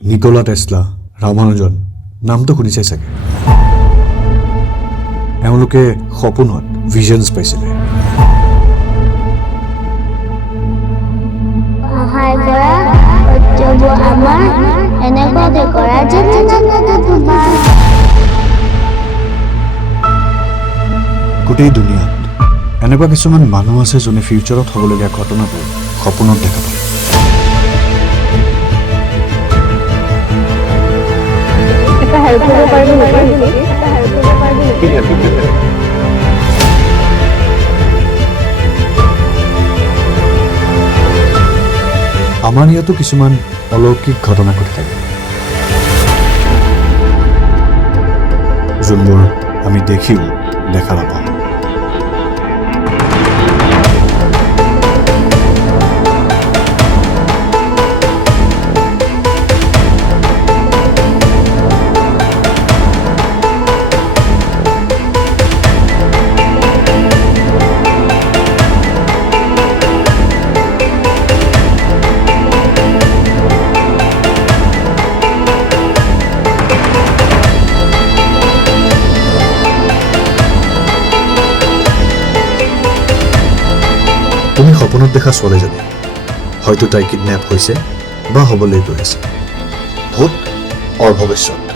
Nikola Tesla, Ramanujan নামটো শুনিছে চাগে। এওঁলোকে সপোনত ভিজনছ পাইছিলে। সহায় কৰা সত্যবোৰ আমাৰ এনেকুৱাকে কৰা যেনে তোমাৰ গোটেই দুনিয়াত এনেকুৱা কিছুমান মানুহ আছে যোনে ফিউচাৰত হ'বলগীয়া ঘটনাবোৰ সপোনত দেখা পায়। আমাৰ ইয়াতো কিছুমান অলৌকিক ঘটনা ঘটি থাকে, যোনবোৰ আমি দেখিও দেখা নাপাওঁ। তুমি সপোনত দেখা ছোৱালীজনী হয়তো তাই কিডনেপ হৈছে বা হ'বলৈ গৈ আছে। ভূত অৰ ভৱিষ্যত।